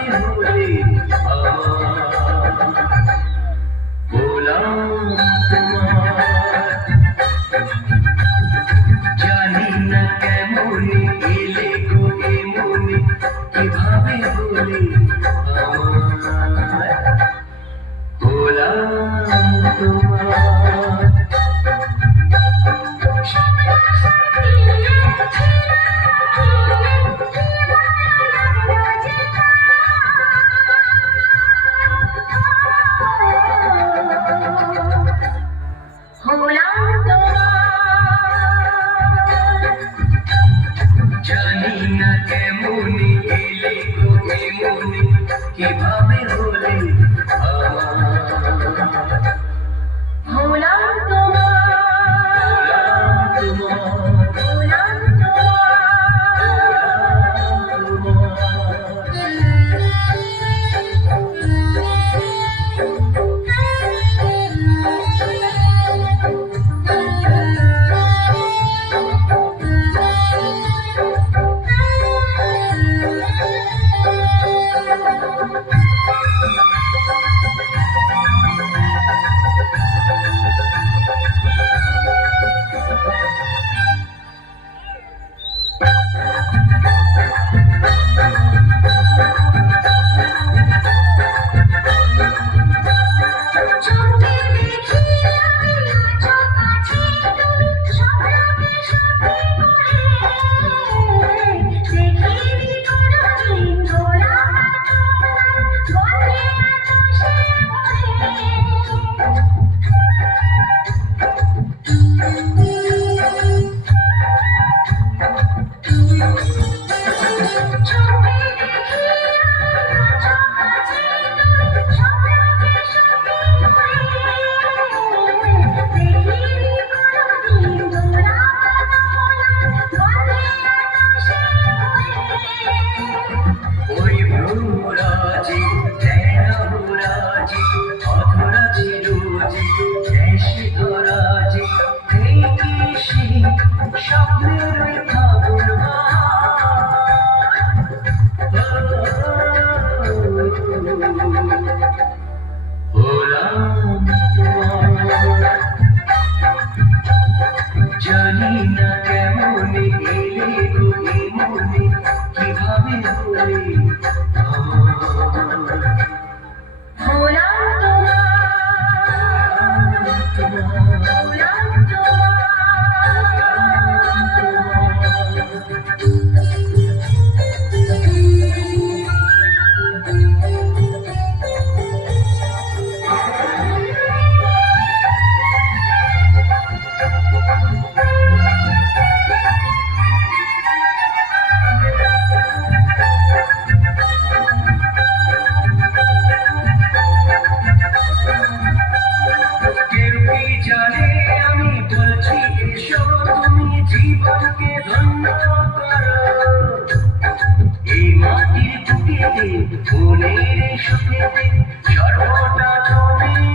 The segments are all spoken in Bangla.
কিভাবে হলে হলাম তোমার, জানি না কেমন এলে গো এমনি, কিভাবে হলে হলাম তোমার। জানি না কেমন এলে গো এমনি, কিভাবে হলে হলাম তোমার, হলাম জানি না কেমন এলে গো এমনি, কিভাবে হলে হলাম জীবনকে ধন্য করো, এই মাটির বুকেতে মনের সুখেতে সর্বটা তুমি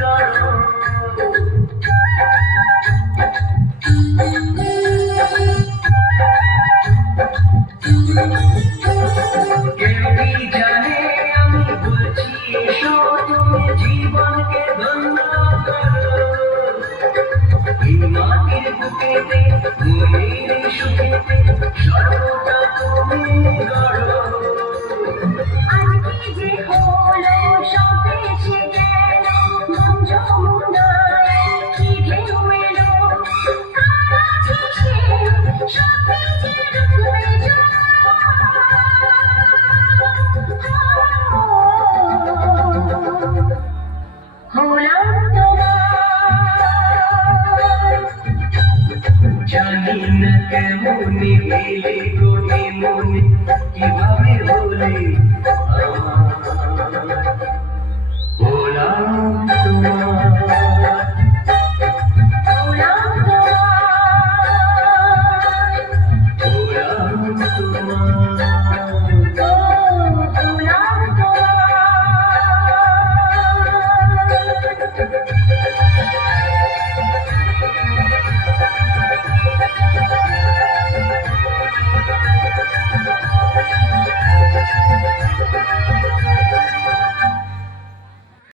করো। কেউ কি জানে আমি বলছি এসো তুমি জীবনকে ধন্য করো, এই মাটির বুকেতে মনের সুখেতে সর্বটা তুমি করো। আজকে যে হলো সব এসে গেল, মন যমুনায় কি ঢেউ এলো, কাছে সে সবে যে রূপে হলাম জানি না কেমন এলে গো এমনি, কিভাবে হলে হলাম তোমার।